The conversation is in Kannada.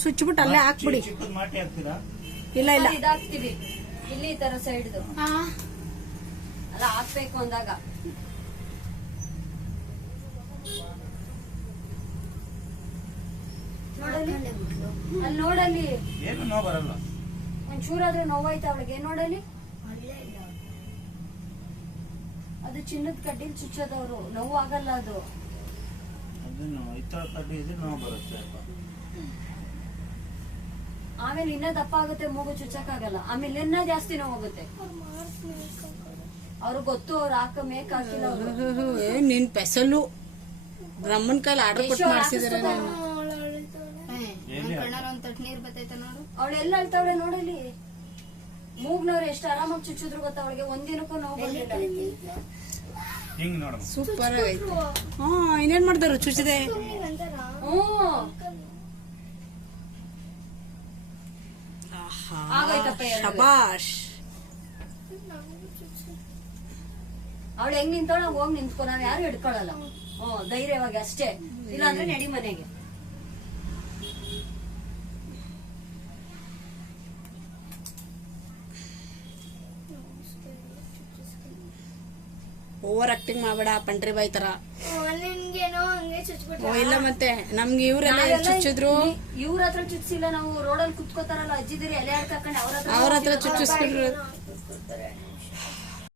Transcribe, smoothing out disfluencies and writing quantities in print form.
ಸ್ವಿಚ್ ಬಿಟ್ಟು ಅಲ್ಲೇ ಹಾಕ್ಬಿಡಿ. ಇಲ್ಲ ಇಲ್ಲ ಇದಾಗ್ತಿವಿ ಇಲ್ಲಿ ಈ ತರ ಸೈಡ್ದು ಅಲ್ಲ ಹಾಕ್ಬೇಕು ಅಂದಾಗ ನೋಡಲಿ ಅಲ್ಲಿ ನೋಡಲಿ ಏನು ನೋವು ಬರಲ್ಲ. ಒಂಚೂರಾದ್ರೆ ನೋವಾಯ್ತು ಅವಳಿಗೆ ನೋಡಲಿ. ಅದು ಚಿನ್ನದ ಕಡ್ಡಿಲ್ ಚುಚ್ಚೋದವ್ರು ನೋವು ಆಗಲ್ಲ ಅದು. ಅದನ್ನು ಇತರ ಕಡ್ಡಿ ಇದ್ರೆ ನೋವು ಬರುತ್ತೆ. ಆಮೇಲೆ ಇನ್ನ ದಪ್ಪ ಆಗುತ್ತೆ, ಮೂಗು ಚುಚ್ಚಕ್ಕಾಗಲ್ಲ. ಆಮೇಲೆ ಇನ್ನ ಜಾಸ್ತಿ ನೋವು ಹೋಗುತ್ತೆ. ಅವ್ರಿಗೆ ಗೊತ್ತು, ಅವ್ರು ಹಾಕ ಮೇಕ್ ಹಾಕಿಲ್ಲ ಅವರು. ನಿನ್ ಪೆಸಲು ಬ್ರಹ್ಮನ್ ಕೈಲಿ ಆರ್ಡರ್ ಕೊಟ್ಟು ಮಾಡಿಸಿದಾರೆ. ಅವಳೆಲ್ಲ ಅಳ್ತಾವಳೆ ನೋಡಲಿ. ಮೂಗ್ನವ್ರು ಎಷ್ಟು ಆರಾಮಾಗಿ ಚುಚ್ಚಿದ್ರು ಗೊತ್ತ ಅವಳಿಗೆ. ಒಂದಿನಕ್ಕೂ ನೋವು ಬಂದಿಲ್ಲ. ಸೂಪರ್ ಆಗೈತೆ. ಇನ್ನೇನ್ ಮಾಡ್ತಾರ ಚುಚ್ಚಿದೆ. ಶಬಾಷ್. ಅವಳು ಹೆಂಗ್ ನಿಂತೋಳ ಹೋಗಿ ನಿಂತ್ಕೊ, ನಾವ್ ಯಾರು ಹಿಡ್ಕೊಳಲ್ಲ. ಧೈರ್ಯವಾಗಿ ಅಷ್ಟೇ, ಇಲ್ಲಾಂದ್ರೆ ನಡಿ ಮನೆಗೆ. ಓವರ್ ಆಕ್ಟಿಂಗ್ ಮಾಡ್ಬೇಡ, ಪಂಟ್ರಿ ಬಾಯ್ ತರ. ಇಲ್ಲ ಮತ್ತೆ ನಮ್ಗೆ ಇವ್ರೆಲ್ಲ ಚುಚ್ಚಿದ್ರು. ಇವ್ರ ಹತ್ರ ಚುಚ್ಚಿಲ್ಲ, ನಾವು ರೋಡಲ್ಲಿ ಕುತ್ಕೋತಾರಲ್ಲ ಅಜ್ಜಿದಿರಿ ಎಲೆ ಹಾಕೊಂಡು ಅವ್ರ ಹತ್ರ ಚುಚ್ಚಿಸ್ಬಿಟ್ರು.